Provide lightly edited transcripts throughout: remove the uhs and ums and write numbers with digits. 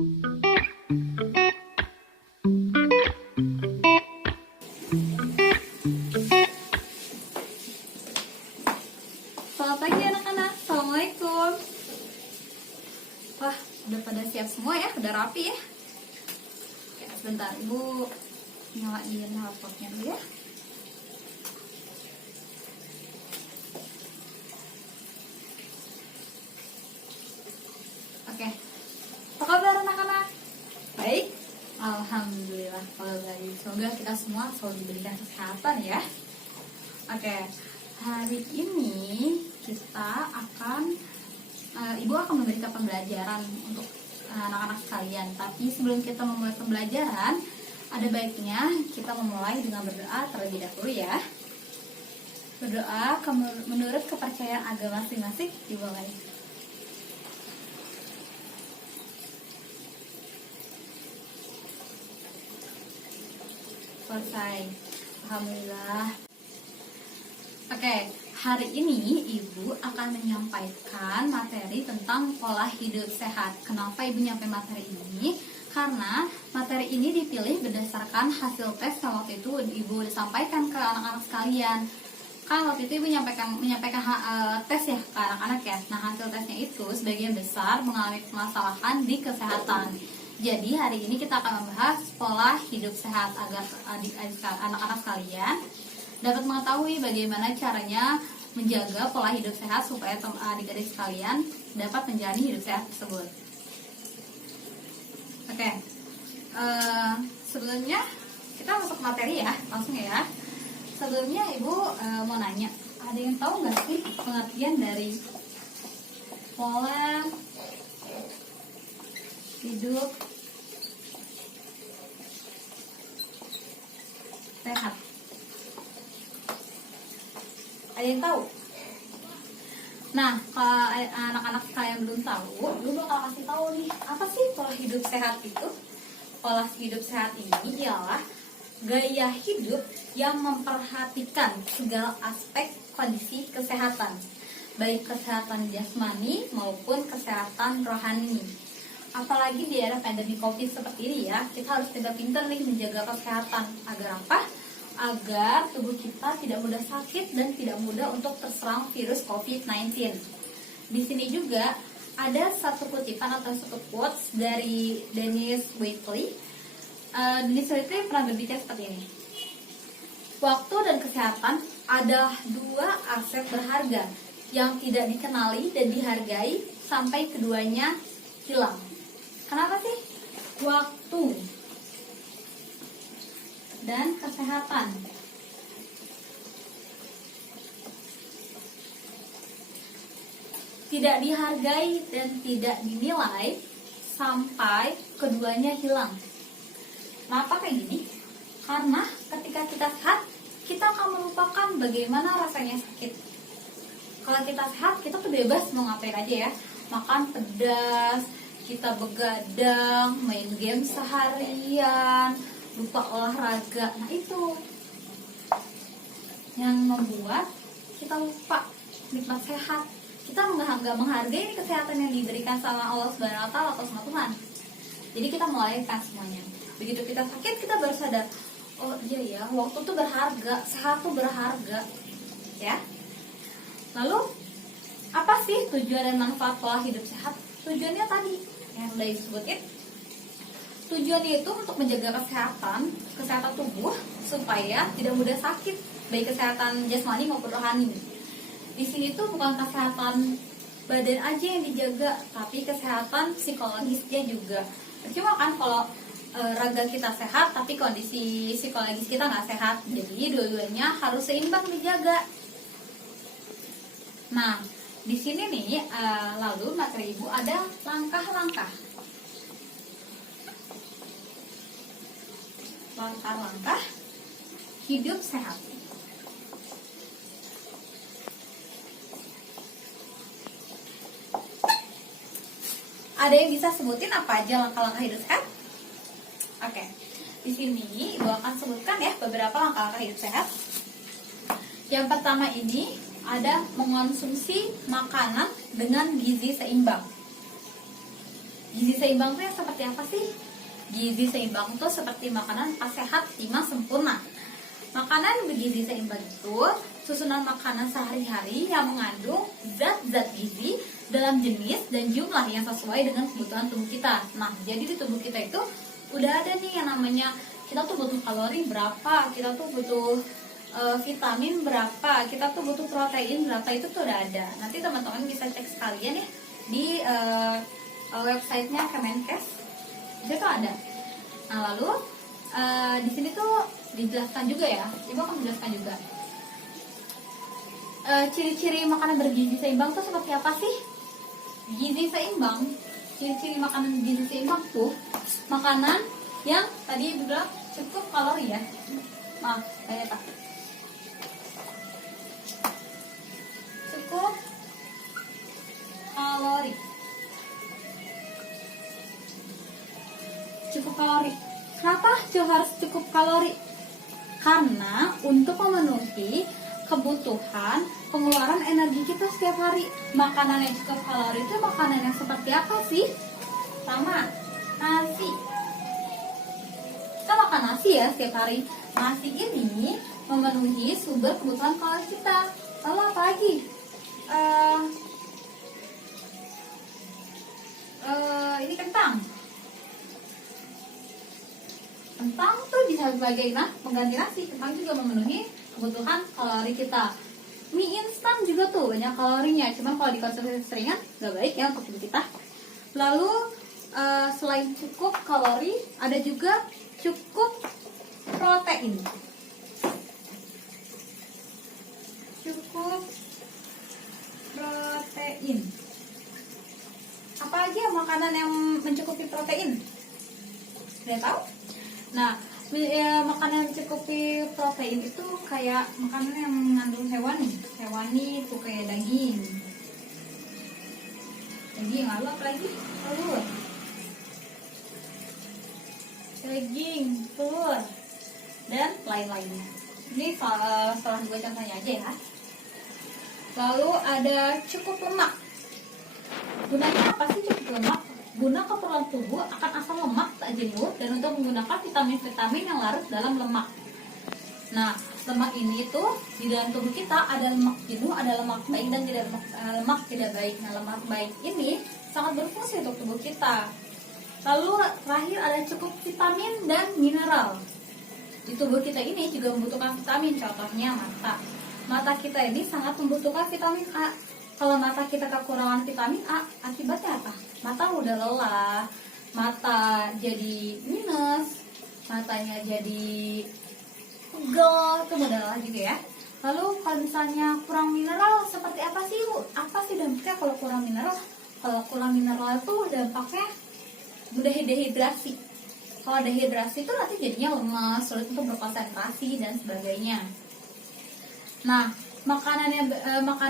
Selamat pagi anak-anak, Assalamualaikum. Wah, udah pada siap semua ya, udah rapi ya. Oke, sebentar, Ibu nyalain laptopnya dulu ya. Oke, apa kabar anak-anak? Baik? Alhamdulillah, kalau baik. Semoga kita semua selalu diberikan kesehatan ya. Oke, hari ini Ibu akan memberikan pembelajaran untuk anak-anak sekalian. Tapi sebelum kita memulai pembelajaran, ada baiknya kita memulai dengan berdoa terlebih dahulu ya. Berdoa menurut kepercayaan agama masing-masing dimulai. Selesai. Alhamdulillah. Oke, hari ini Ibu akan menyampaikan materi tentang pola hidup sehat. Kenapa Ibu nyampe materi ini? Karena materi ini dipilih berdasarkan hasil tes yang waktu itu Ibu disampaikan ke anak-anak sekalian. Kan waktu itu Ibu menyampaikan tes ya ke anak-anak ya. Nah, hasil tesnya itu sebagian besar mengalami permasalahan di kesehatan. Jadi hari ini kita akan membahas pola hidup sehat agar anak-anak sekalian dapat mengetahui bagaimana caranya menjaga pola hidup sehat supaya adik-adik sekalian dapat menjalani hidup sehat tersebut. Oke, sebelumnya kita masuk materi ya, langsung ya. Sebelumnya Ibu mau nanya, ada yang tahu nggak sih pengertian dari pola hidup sehat? Ada yang tahu? Nah, kalau anak-anak sekalian belum tahu, Ibu bakal kasih tahu nih, apa sih pola hidup sehat itu? Pola hidup sehat ini ialah gaya hidup yang memperhatikan segala aspek kondisi kesehatan, baik kesehatan jasmani maupun kesehatan rohani. Apalagi di era pandemi COVID seperti ini ya, kita harus pintar-pintar nih menjaga kesehatan. Agar apa? Agar tubuh kita tidak mudah sakit dan tidak mudah untuk terserang virus COVID-19. Di sini juga ada satu kutipan atau satu quotes dari Dennis Waitley. Dennis Waitley pernah berbicara seperti ini. Waktu dan kesehatan adalah dua aset berharga yang tidak dikenali dan dihargai sampai keduanya hilang. Kenapa sih? Waktu dan kesehatan. Tidak dihargai dan tidak dinilai sampai keduanya hilang. Kenapa kayak gini? Karena ketika kita sehat, kita akan melupakan bagaimana rasanya sakit. Kalau kita sehat, kita tuh bebas mau ngapain aja ya. Makan pedas, kita begadang, main game seharian, lupa olahraga. Nah, itu yang membuat kita lupa nikmat sehat. Kita nggak menghargai kesehatan yang diberikan sama Allah Subhanahu Wa Taala atau sama Tuhan. Jadi kita melaikan semuanya. Begitu kita sakit, kita baru sadar, oh iya ya, waktu tuh berharga, sehat tuh berharga, ya. Lalu apa sih tujuan dan manfaat pola hidup sehat? Tujuannya tadi yang udah disebutin. Tujuannya itu untuk menjaga kesehatan tubuh supaya tidak mudah sakit, baik kesehatan jasmani maupun rohani. Di sini tuh bukan kesehatan badan aja yang dijaga, tapi kesehatan psikologisnya juga. Cuma kan kalau raga kita sehat, tapi kondisi psikologis kita nggak sehat. Jadi dua-duanya harus seimbang dijaga. Nah, di sini nih, lalu materi Ibu ada langkah-langkah hidup sehat. Ada yang bisa sebutin apa aja langkah-langkah hidup sehat? Oke, di sini Ibu akan sebutkan ya beberapa langkah-langkah hidup sehat. Yang pertama ini ada mengonsumsi makanan dengan gizi seimbang. Gizi seimbang itu yang seperti apa sih? Gizi seimbang itu seperti makanan sehat 5 sempurna. Makanan bergizi seimbang itu susunan makanan sehari-hari yang mengandung zat-zat gizi dalam jenis dan jumlah yang sesuai dengan kebutuhan tubuh kita. Nah, jadi di tubuh kita itu udah ada nih yang namanya kita tuh butuh kalori berapa, kita tuh butuh vitamin berapa, kita tuh butuh protein berapa, itu tuh udah ada. Nanti teman-teman bisa cek sekalian ya di websitenya Kemenkes, itu tuh ada. Nah, lalu di sini tuh dijelaskan juga ya, ibu akan menjelaskan juga ciri-ciri makanan bergizi seimbang tuh seperti apa sih? Gizi seimbang, ciri-ciri makanan gizi seimbang tuh makanan yang tadi bilang cukup kalori ya. Maaf, saya tak cukup kalori. Cukup kalori. Kenapa harus cukup kalori? Karena untuk memenuhi kebutuhan pengeluaran energi kita setiap hari. Makanan yang cukup kalori itu makanan yang seperti apa sih? Pertama, nasi. Kita makan nasi ya setiap hari. Nasi ini memenuhi sumber kebutuhan kalori kita. Lalu apa lagi? Ini kentang. Kentang tuh bisa sebagai pengganti nasi. Kentang juga memenuhi kebutuhan kalori kita. Mie instan juga tuh banyak kalorinya, cuman kalau dikonsumsi seringan nggak baik ya untuk tubuh kita. Lalu selain cukup kalori, ada juga cukup protein. Cukup protein. Apa aja makanan yang mencukupi protein? Sudah tahu? Nah, makanan yang mencukupi protein itu kayak makanan yang mengandung hewani itu kayak daging, lalu apa lagi? Telur, daging, telur, dan lain-lainnya. Ini salah dua contohnya aja ya. Lalu ada cukup lemak. Gunanya apa sih cukup lemak? Guna keperluan tubuh akan asam lemak tak jenuh dan untuk menggunakan vitamin-vitamin yang larut dalam lemak. Nah, lemak ini itu di dalam tubuh kita ada lemak jenuh, ada lemak baik dan lemak tidak baik. Nah, lemak baik ini sangat berfungsi untuk tubuh kita. Lalu terakhir ada cukup vitamin dan mineral. Di tubuh kita ini juga membutuhkan vitamin, contohnya mata. Mata kita ini sangat membutuhkan vitamin A. Kalau mata kita kekurangan vitamin A, akibatnya apa? Mata udah lelah, mata jadi minus, matanya jadi pegel, itu udah lelah juga ya. Lalu kalau misalnya kurang mineral, seperti apa sih Bu? Apa sih dampaknya kalau kurang mineral? Kalau kurang mineral itu dampaknya mudah dehidrasi. Kalau dehidrasi itu nanti jadinya lemas, sulit untuk berkonsentrasi dan sebagainya. Nah, makanan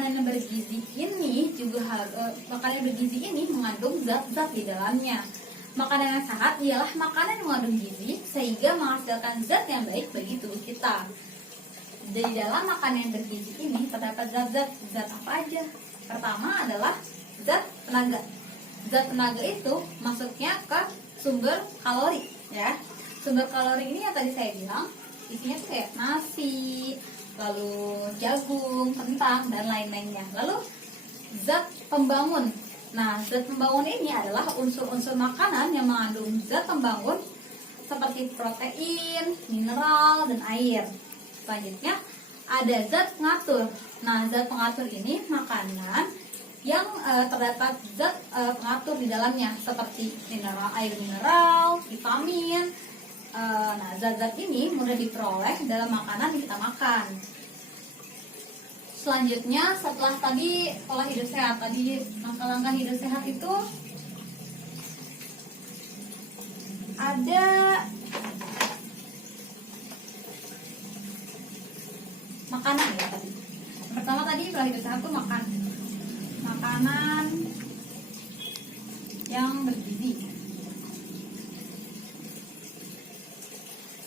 yang bergizi ini juga makanan yang bergizi ini mengandung zat-zat di dalamnya. Makanan yang sehat ialah makanan yang mengandung gizi sehingga menghasilkan zat yang baik bagi tubuh kita. Di dalam makanan yang bergizi ini terdapat zat apa aja? Pertama adalah zat tenaga. Zat tenaga itu masuknya ke sumber kalori ya. Sumber kalori ini yang tadi saya bilang isinya tuh kayak nasi, lalu jagung, kentang, dan lain-lainnya. Lalu zat pembangun. Nah, zat pembangun ini adalah unsur-unsur makanan yang mengandung zat pembangun seperti protein, mineral, dan air. Selanjutnya ada zat pengatur. Nah, zat pengatur ini makanan yang terdapat zat pengatur di dalamnya seperti air mineral, vitamin. Nah, zat-zat ini mudah diperoleh dalam makanan yang kita makan. Selanjutnya, setelah tadi pola hidup sehat, tadi langkah-langkah hidup sehat itu ada makanan ya tadi. Pertama tadi pola hidup sehat itu makan makanan yang bergizi.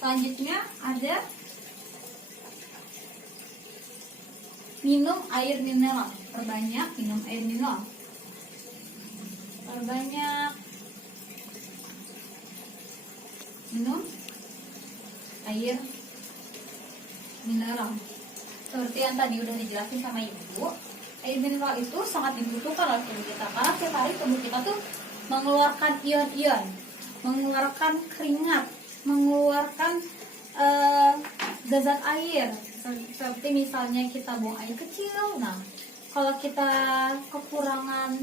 Selanjutnya ada minum air mineral. Perbanyak minum air mineral. Perbanyak minum air mineral. Seperti yang tadi udah dijelasin sama ibu, air mineral itu sangat dibutuhkan oleh tubuh kita karena setiap hari tubuh kita tuh mengeluarkan ion-ion, mengeluarkan keringat, mengeluarkan zat air. Seperti misalnya kita buang air kecil. Nah, kalau kita kekurangan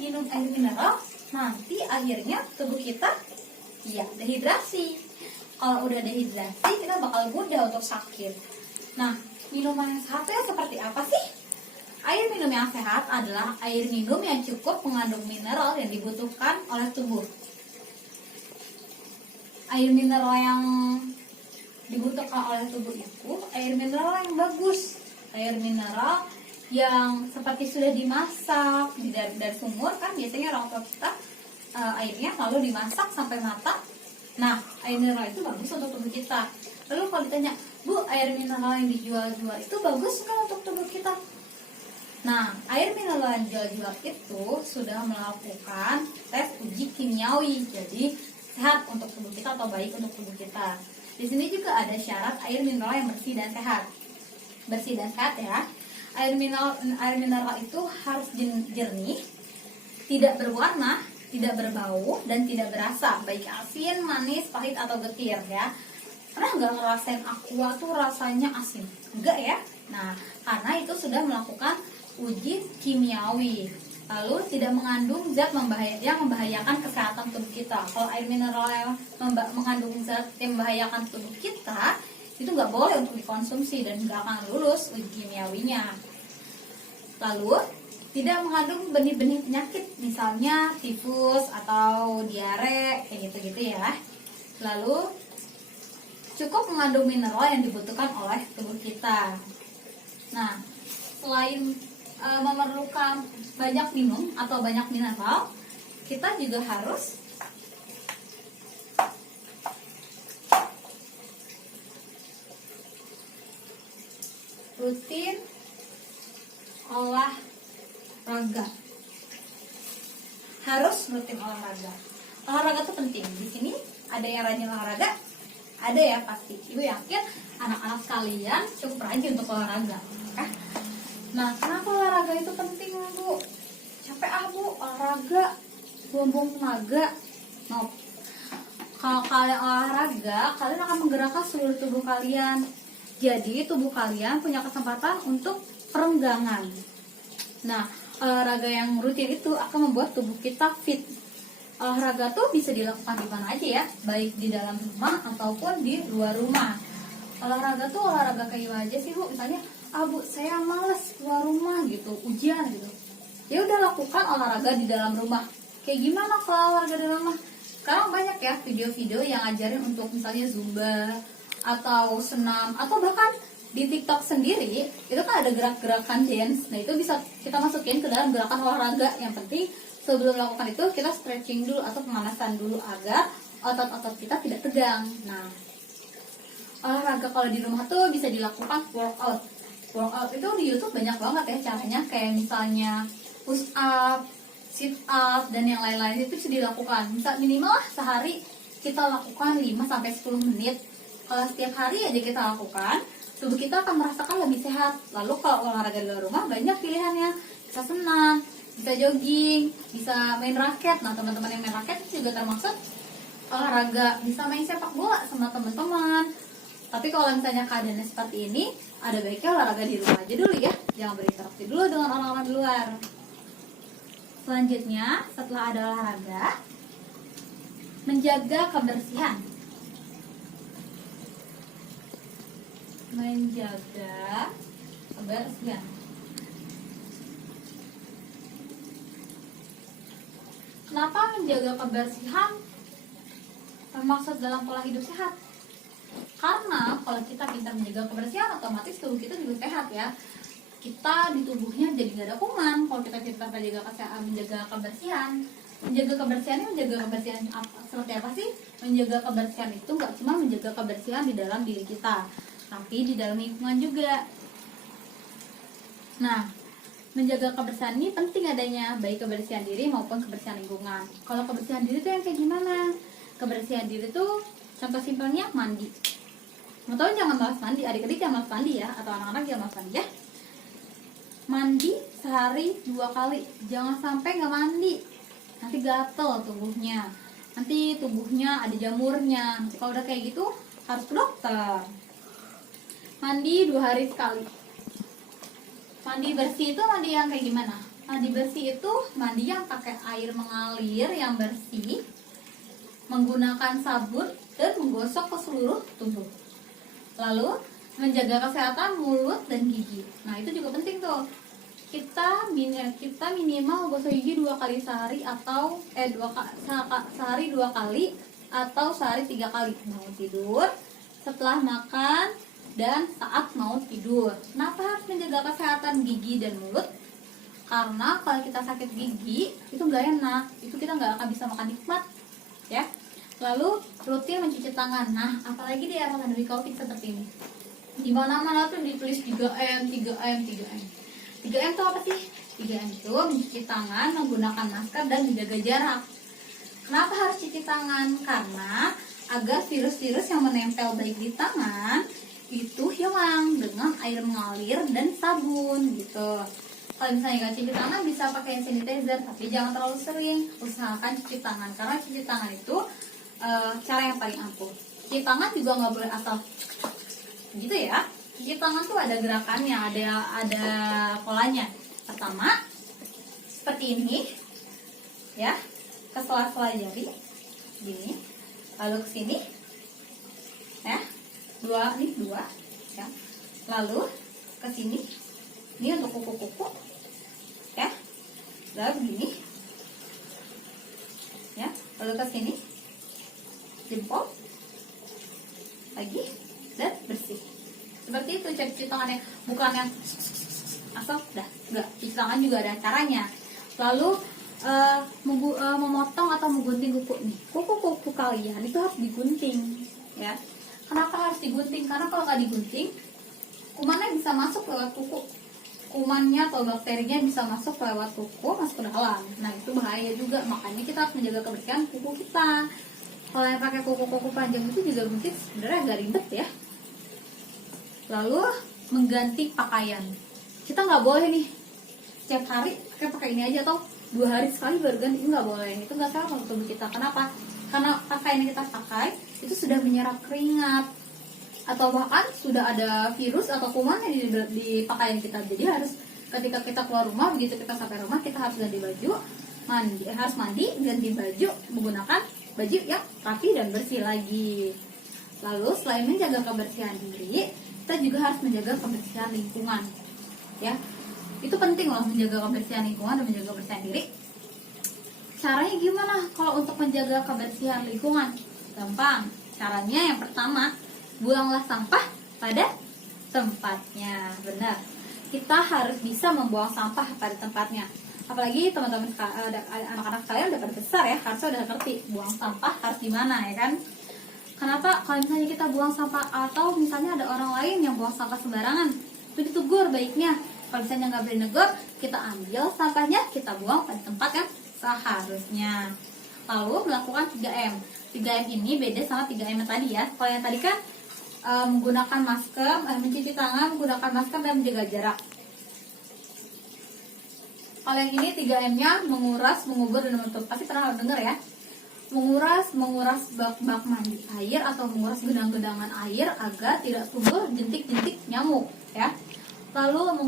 minum air mineral, nanti akhirnya tubuh kita ya dehidrasi. Kalau udah dehidrasi, kita bakal mudah untuk sakit. Nah, minuman yang sehat itu seperti apa sih? Air minum yang sehat adalah air minum yang cukup mengandung mineral yang dibutuhkan oleh tubuh. Air mineral yang dibutuhkan oleh tubuh itu air mineral yang bagus, air mineral yang seperti sudah dimasak dari sumur. Kan biasanya orang tua kita airnya lalu dimasak sampai matang. Nah, air mineral itu bagus untuk tubuh kita. Lalu kalau ditanya, Bu, air mineral yang dijual-jual itu bagus nggak untuk tubuh kita? Nah, air mineral yang dijual-jual itu sudah melakukan tes uji kimiawi, jadi sehat untuk tubuh kita atau baik untuk tubuh kita. Di sini juga ada syarat air mineral yang bersih dan sehat. Bersih dan sehat ya. Air mineral itu harus jernih, tidak berwarna, tidak berbau, dan tidak berasa, baik asin, manis, pahit, atau getir ya. Pernah nggak ngerasain aqua tuh rasanya asin? Enggak ya? Nah, karena itu sudah melakukan uji kimiawi. Lalu tidak mengandung zat yang membahayakan kesehatan tubuh kita. Kalau air mineral yang mengandung zat yang membahayakan tubuh kita, itu nggak boleh untuk dikonsumsi dan nggak akan lulus uji kimiawinya. Lalu tidak mengandung benih-benih penyakit, misalnya tifus atau diare, kayak gitu-gitu ya. Lalu cukup mengandung mineral yang dibutuhkan oleh tubuh kita. Nah, selain memerlukan banyak minum atau banyak mineral, kita juga harus rutin olahraga. Harus rutin olahraga. Olahraga itu penting. Di sini ada yang rajin olahraga, ada ya pasti. Ibu yakin anak-anak sekalian cukup rajin untuk olahraga. Nah, kenapa olahraga itu penting, Bu? Capek Bu, olahraga, buang-buang tenaga. No. Kalau kalian olahraga, kalian akan menggerakkan seluruh tubuh kalian. Jadi, tubuh kalian punya kesempatan untuk perenggangan. Nah, olahraga yang rutin itu akan membuat tubuh kita fit. Olahraga tuh bisa dilakukan di mana aja ya, baik di dalam rumah ataupun di luar rumah. Olahraga tuh olahraga kayak gimana aja sih, Bu? Misalnya, Bu, saya males keluar rumah gitu, ujian gitu. Ya udah, lakukan olahraga di dalam rumah. Kayak gimana kalau olahraga di dalam rumah? Sekarang banyak ya video-video yang ngajarin untuk misalnya zumba atau senam, atau bahkan di TikTok sendiri itu kan ada gerak-gerakan dance. Nah, itu bisa kita masukin ke dalam gerakan olahraga. Yang penting sebelum melakukan itu kita stretching dulu atau pemanasan dulu agar otot-otot kita tidak tegang. Nah, olahraga kalau di rumah tuh bisa dilakukan workout. Workout itu di YouTube banyak banget ya caranya, kayak misalnya push up, sit up, dan yang lain-lain itu bisa dilakukan. Misal minimal sehari kita lakukan 5-10 menit. Kalau setiap hari aja kita lakukan, tubuh kita akan merasakan lebih sehat. Lalu kalau olahraga di luar rumah banyak pilihannya. Bisa senam, bisa jogging, bisa main raket. Nah, teman-teman yang main raket juga termasuk olahraga. Bisa main sepak bola sama teman-teman. Tapi kalau misalnya keadaannya seperti ini, ada baiknya olahraga di rumah aja dulu ya. Jangan berinteraksi dulu dengan orang-orang di luar. Selanjutnya, setelah ada olahraga, menjaga kebersihan. Menjaga kebersihan. Kenapa menjaga kebersihan termasuk dalam pola hidup sehat? Karena kalau kita pintar menjaga kebersihan, otomatis tubuh kita juga sehat ya. Kita di tubuhnya jadi gak ada kuman kalau kita pintar menjaga kebersihan. Menjaga kebersihan ini menjaga kebersihan seperti apa sih? Menjaga kebersihan itu gak cuma menjaga kebersihan di dalam diri kita, tapi di dalam lingkungan juga. Nah, menjaga kebersihan ini penting adanya, baik kebersihan diri maupun kebersihan lingkungan. Kalau kebersihan diri itu yang kayak gimana? kebersihan diri tuh contoh simpelnya mandi. Mau tahu jangan malas mandi, adik-adik jangan malas mandi ya, atau anak-anak jangan malas mandi ya. Mandi sehari 2 kali, jangan sampai nggak mandi, nanti gatel tubuhnya, nanti tubuhnya ada jamurnya. Nanti kalau udah kayak gitu harus ke dokter. Mandi 2 hari sekali. Mandi bersih itu mandi yang kayak gimana? Mandi bersih itu mandi yang pakai air mengalir yang bersih, menggunakan sabun dan menggosok ke seluruh tubuh. Lalu menjaga kesehatan mulut dan gigi. Nah itu juga penting tuh. Kita minimal gosok gigi 2 kali sehari atau sehari 2 kali atau sehari 3 kali. Mau tidur, setelah makan, dan saat mau tidur. Kenapa harus menjaga kesehatan gigi dan mulut? Karena kalau kita sakit gigi itu nggak enak, itu kita nggak akan bisa makan nikmat, ya. Lalu rutin mencuci tangan. Nah, apalagi di era pandemi COVID seperti ini. Di mana-mana tuh ditulis 3M, 3M, 3M. 3M itu apa sih? 3M itu mencuci tangan, menggunakan masker, dan menjaga jarak. Kenapa harus cuci tangan? Karena agar virus-virus yang menempel baik di tangan itu hilang dengan air mengalir dan sabun gitu. Kalau misalnya nggak cuci tangan bisa pakai hand sanitizer, tapi jangan terlalu sering. Usahakan cuci tangan, karena cuci tangan itu cara yang paling ampuh. Cuci tangan juga nggak boleh asal gitu ya. Cuci tangan tuh ada gerakannya, ada polanya. Pertama seperti ini, ya, ke sela-sela jari, gini, lalu ke sini, ya, 2, ya, lalu ke sini, ini untuk kuku-kuku, ya, lalu begini, ya, lalu ke sini, jempol, lagi, dan bersih. Seperti itu cara cuci tangannya, bukan yang asal dah, enggak. Cuci tangan juga ada caranya. Lalu memotong atau menggunting kuku nih. Kuku kalian itu harus digunting, ya. Kenapa harus digunting? Karena kalau nggak digunting, kumannya bisa masuk lewat kuku. Kumannya atau bakterinya bisa masuk lewat kuku, masuk ke dalam. Nah itu bahaya juga. Makanya kita harus menjaga kebersihan kuku kita. Kalau yang pakai kuku panjang itu juga mungkin sebenarnya agak ribet ya. Lalu mengganti pakaian. Kita nggak boleh nih setiap hari pakai ini aja, atau 2 hari sekali baru ganti. Itu nggak boleh. Itu nggak salah untuk tubuh kita. Kenapa? Karena pakaian yang kita pakai itu sudah menyerap keringat, atau bahkan sudah ada virus atau kuman yang di pakaian kita. Jadi harus ketika kita keluar rumah, begitu kita sampai rumah, kita harus ganti baju, harus mandi, ganti baju, menggunakan baju yang rapi dan bersih lagi. Lalu selain menjaga kebersihan diri, kita juga harus menjaga kebersihan lingkungan, ya. Itu penting loh, menjaga kebersihan lingkungan dan menjaga kebersihan diri. Caranya gimana kalau untuk menjaga kebersihan lingkungan? Gampang. Caranya yang pertama, buanglah sampah pada tempatnya. Benar. Kita harus bisa membuang sampah pada tempatnya. Apalagi teman-teman anak-anak sekalian udah pada besar ya, harusnya udah ngerti buang sampah harus di mana, ya kan? Kenapa? Kalau misalnya kita buang sampah, atau misalnya ada orang lain yang buang sampah sembarangan, itu ditegur baiknya. Kalau misalnya nggak boleh negur, kita ambil sampahnya, kita buang pada tempat yang seharusnya. Lalu melakukan 3M. 3M ini beda sama 3M yang tadi ya. Kalau yang tadi kan menggunakan masker, mencuci tangan, menggunakan masker, dan menjaga jarak. Kalau yang ini 3M-nya menguras, mengubur, dan menutup. Pasti pernah dengar ya. Menguras bak-bak mandi air atau menguras gedang-gedangan air agar tidak tumbuh jentik-jentik nyamuk, ya. Lalu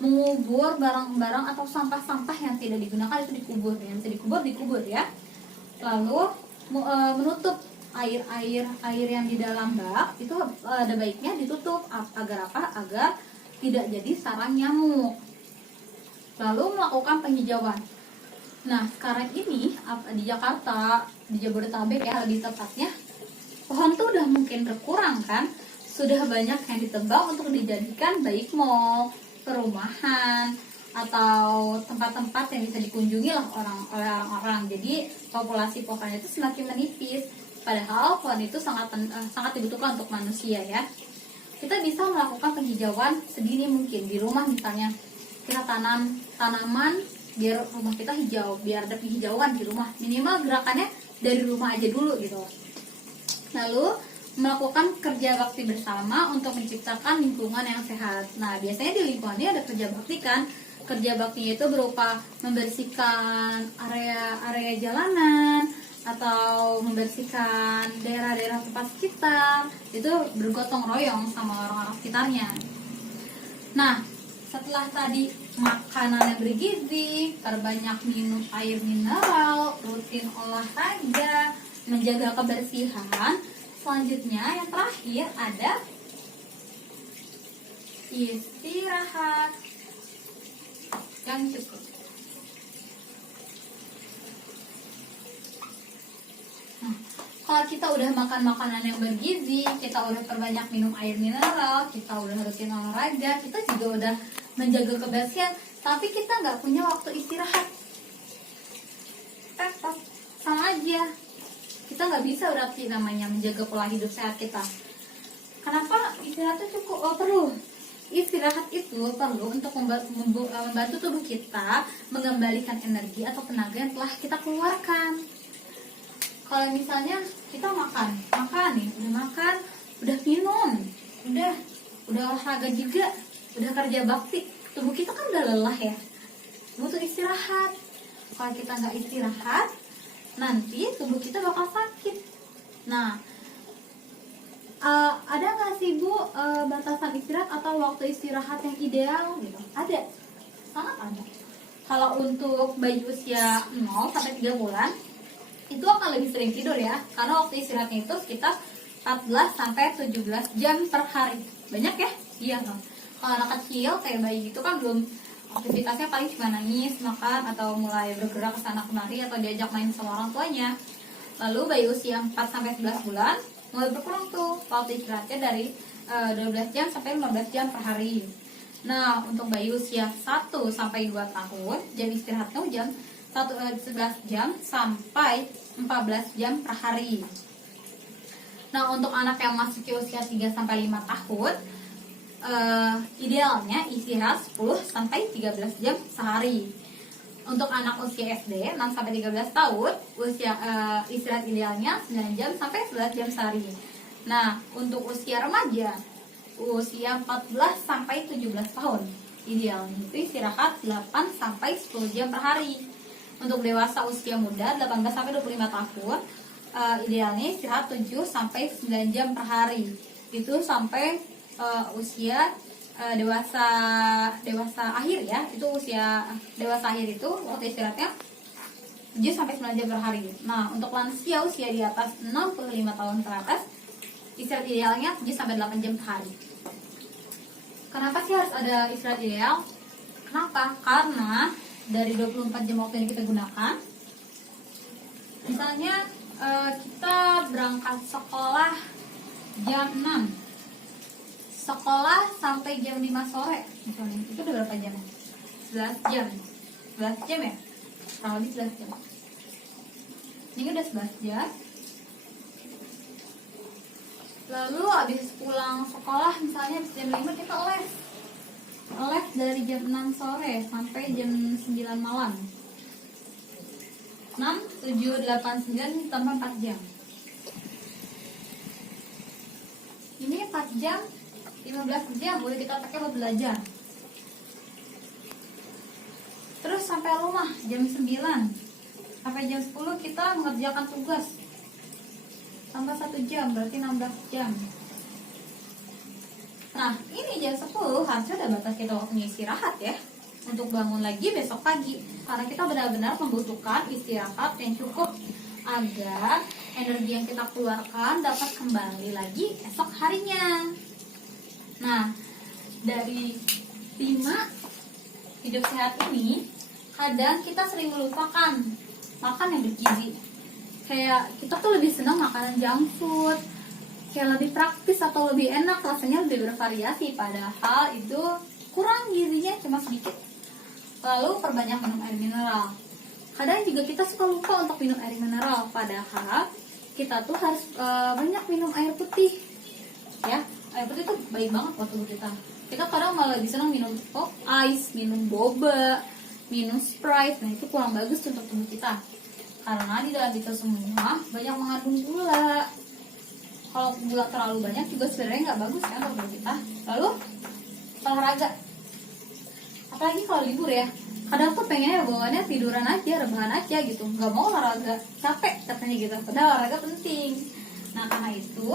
mengubur barang-barang atau sampah-sampah yang tidak digunakan itu dikubur, yang bisa dikubur ya. Lalu menutup air yang di dalam bak itu ada baiknya ditutup. Agar apa? Agar tidak jadi sarang nyamuk. Lalu melakukan penghijauan. Nah sekarang ini di Jakarta, di Jabodetabek ya lebih tepatnya, pohon tuh udah mungkin berkurang kan. Sudah banyak yang ditebang untuk dijadikan baik mall, perumahan, atau tempat-tempat yang bisa dikunjungi lah oleh orang-orang. Jadi populasi pohon itu semakin menipis. Padahal pohon itu sangat dibutuhkan untuk manusia ya. Kita bisa melakukan penghijauan sedini mungkin di rumah. Misalnya kita tanam tanaman biar rumah kita hijau, biar ada penghijauan di rumah. Minimal gerakannya dari rumah aja dulu gitu. Lalu melakukan kerja bakti bersama untuk menciptakan lingkungan yang sehat. Nah, biasanya di lingkungan ini ada kerja bakti kan. Kerja bakti itu berupa membersihkan area jalanan atau membersihkan daerah-daerah tempat sekitar. Itu bergotong royong sama orang-orang sekitarnya. Nah, setelah tadi makanan yang bergizi, perbanyak minum air mineral, rutin olahraga, menjaga kebersihan, selanjutnya yang terakhir ada istirahat yang cukup. Nah, kalau kita udah makan makanan yang bergizi, kita udah perbanyak minum air mineral, kita udah rutin olahraga, kita juga udah menjaga kebersihan, tapi kita nggak punya waktu istirahat. Sama aja, kita nggak bisa berarti namanya menjaga pola hidup sehat kita. Kenapa istirahatnya cukup? Oh, perlu. Istirahat itu perlu untuk membantu tubuh kita mengembalikan energi atau tenaga yang telah kita keluarkan. Kalau misalnya kita makan nih, udah makan, udah minum, udah olahraga juga, udah kerja bakti, tubuh kita kan udah lelah ya, butuh istirahat. Kalau kita nggak istirahat, nanti tubuh kita bakal sakit. Nah, ada nggak sih Bu batasan istirahat atau waktu istirahat yang ideal gitu? Ada, sangat ada. Kalau untuk bayi usia 0 sampai 3 bulan itu akan lebih sering tidur ya, karena waktu istirahatnya itu sekitar 14 sampai 17 jam per hari. Banyak ya? Iya kan. Kalau anak kecil kayak bayi itu kan belum, aktivitasnya paling cuma nangis, makan, atau mulai bergerak ke sana kemari atau diajak main sama orang tuanya. Lalu bayi usia 4 sampai 11 bulan mulai berkurang tuh waktu istirahatnya dari 12 jam sampai 15 jam per hari. Nah, untuk bayi usia 1 sampai 2 tahun, jam istirahatnya jam 11 jam sampai 14 jam per hari. Nah, untuk anak yang masuk ke usia 3 sampai 5 tahun, idealnya istirahat 10 sampai 13 jam sehari. Untuk anak usia SD 6 sampai 13 tahun, usia istirahat idealnya 9 jam sampai 11 jam sehari. Nah, untuk usia remaja, usia 14 sampai 17 tahun, idealnya itu istirahat 8 sampai 10 jam per hari. Untuk dewasa usia muda 18 sampai 25 tahun, idealnya istirahat 7 sampai 9 jam per hari. Itu sampai usia dewasa akhir ya. Itu usia dewasa akhir itu waktu istirahatnya 7 sampai 9 jam per hari. Nah, untuk lansia usia di atas 65 tahun ke atas, istirahat idealnya 7 sampai 8 jam per hari. Kenapa sih harus ada istirahat ideal? Kenapa? Karena dari 24 jam waktu yang kita gunakan, misalnya kita berangkat sekolah jam 6, sekolah sampai jam 5 sore misalnya, itu udah berapa jam? 11 jam 11 jam ya? Kurang lebih 11 jam. Ini udah 11 jam. Lalu habis pulang sekolah misalnya jam 5 kita les dari jam 6 sore sampai jam 9 malam. 6, 7, 8, 9 tambah 4 jam. Ini 4 jam, 15 jam boleh kita pakai buat belajar. Terus sampai rumah jam 9 sampai jam 10 kita mengerjakan tugas. Tambah 1 jam, berarti 16 jam. Nah, ini jam 10 harusnya udah batas kita waktunya istirahat ya, untuk bangun lagi besok pagi. Karena kita benar-benar membutuhkan istirahat yang cukup agar energi yang kita keluarkan dapat kembali lagi esok harinya. Nah, dari 5 hidup sehat ini, kadang kita sering melupakan makan yang bergizi. Kayak kita tuh lebih senang makanan junk food, kayak lebih praktis atau lebih enak, rasanya lebih bervariasi, padahal itu kurang gizinya cuma sedikit. Lalu perbanyak minum air mineral. Kadang juga kita suka lupa untuk minum air mineral, padahal kita tuh harus banyak minum air putih ya. Air putih tuh baik banget buat tubuh kita. Kita kadang malah lebih senang minum pop ice, minum boba, minum Sprite. Nah itu kurang bagus untuk tubuh kita, karena di dalam itu semua banyak mengandung gula. Kalau gula terlalu banyak juga sebenarnya nggak bagus kan untuk tubuh kita. Lalu olahraga, apalagi kalau libur ya, kadang tuh pengennya bawaannya tiduran aja, rebahan aja gitu, nggak mau olahraga, capek katanya gitu, padahal olahraga penting. Nah karena itu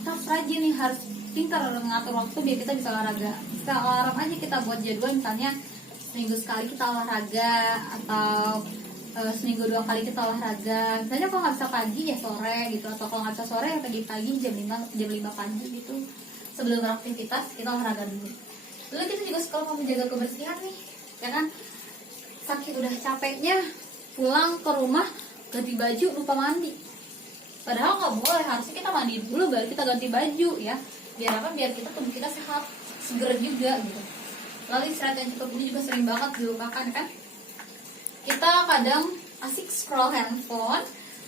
kita harus rajin nih, harus pintar mengatur waktu biar kita bisa olahraga. Kita alarm aja, kita buat jadwal, misalnya seminggu sekali kita olahraga, atau seminggu 2 kali kita olahraga. Misalnya kalau nggak bisa pagi ya sore gitu, atau kalau nggak bisa sore ya pagi-pagi jam 5 pagi gitu, sebelum beraktivitas kita olahraga dulu. Lalu kita juga suka mau menjaga kebersihan nih, ya kan? Saking udah capeknya pulang ke rumah ganti baju lupa mandi, padahal nggak boleh, harusnya kita mandi dulu baru kita ganti baju ya. Biar apa? Biar kita tubuh kita sehat, seger juga gitu. Lalu istirahat yang cukup ini juga sering banget dilupakan kan. Kita kadang asik scroll handphone,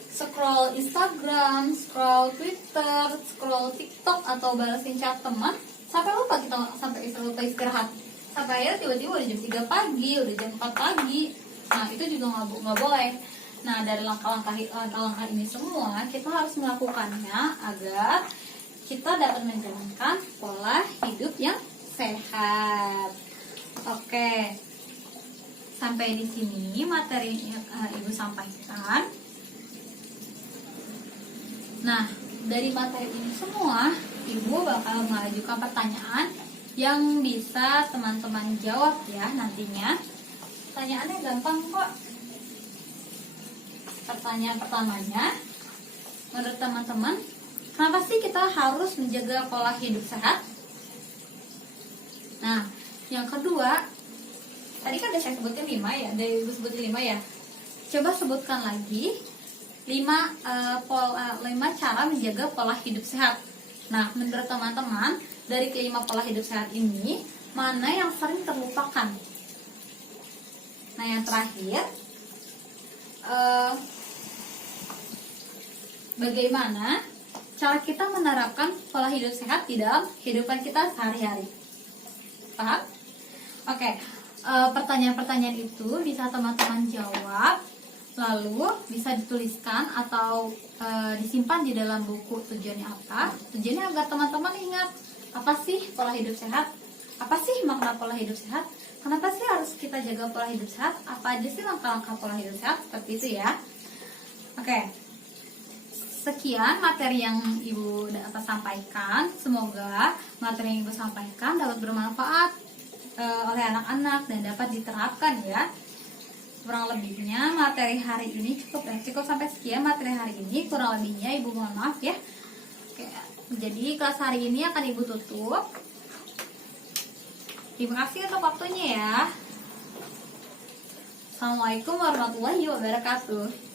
scroll Instagram, scroll Twitter, scroll TikTok, atau balesin chat teman, sampai lupa kita, sampai lupa istirahat. Sampai ya tiba-tiba udah jam 3 pagi, udah jam 4 pagi. Nah itu juga nggak boleh. Nah dari langkah-langkah ini semua kita harus melakukannya agar kita dapat menjalankan pola hidup yang sehat. Oke, sampai di sini materi yang Ibu sampaikan. Nah, dari materi ini semua, Ibu bakal mengajukan pertanyaan yang bisa teman-teman jawab ya nantinya. Pertanyaannya gampang kok. Pertanyaan pertamanya, menurut teman-teman, kenapa sih kita harus menjaga pola hidup sehat? Nah, yang kedua, tadi kan udah saya sebutin 5 ya, dari Ibu sebutin 5 ya. Coba sebutkan lagi 5 cara menjaga pola hidup sehat. Nah, menurut teman-teman, dari kelima pola hidup sehat ini, mana yang sering terlupakan? Nah, yang terakhir, bagaimana cara kita menerapkan pola hidup sehat di dalam kehidupan kita sehari-hari? Paham? Oke, pertanyaan-pertanyaan itu bisa teman-teman jawab, lalu bisa dituliskan atau disimpan di dalam buku. Tujuannya apa? Tujuannya agar teman-teman ingat, apa sih pola hidup sehat? Apa sih makna pola hidup sehat? Kenapa sih harus kita jaga pola hidup sehat? Apa aja sih langkah-langkah pola hidup sehat? Seperti itu ya. Oke, sekian materi yang Ibu dapat sampaikan. Semoga materi yang Ibu sampaikan dapat bermanfaat oleh anak-anak dan dapat diterapkan ya. Kurang lebihnya materi hari ini cukup sampai sekian materi hari ini. Kurang lebihnya Ibu mohon maaf ya. Oke, jadi kelas hari ini akan Ibu tutup. Terima kasih untuk waktunya ya. Assalamualaikum warahmatullahi wabarakatuh.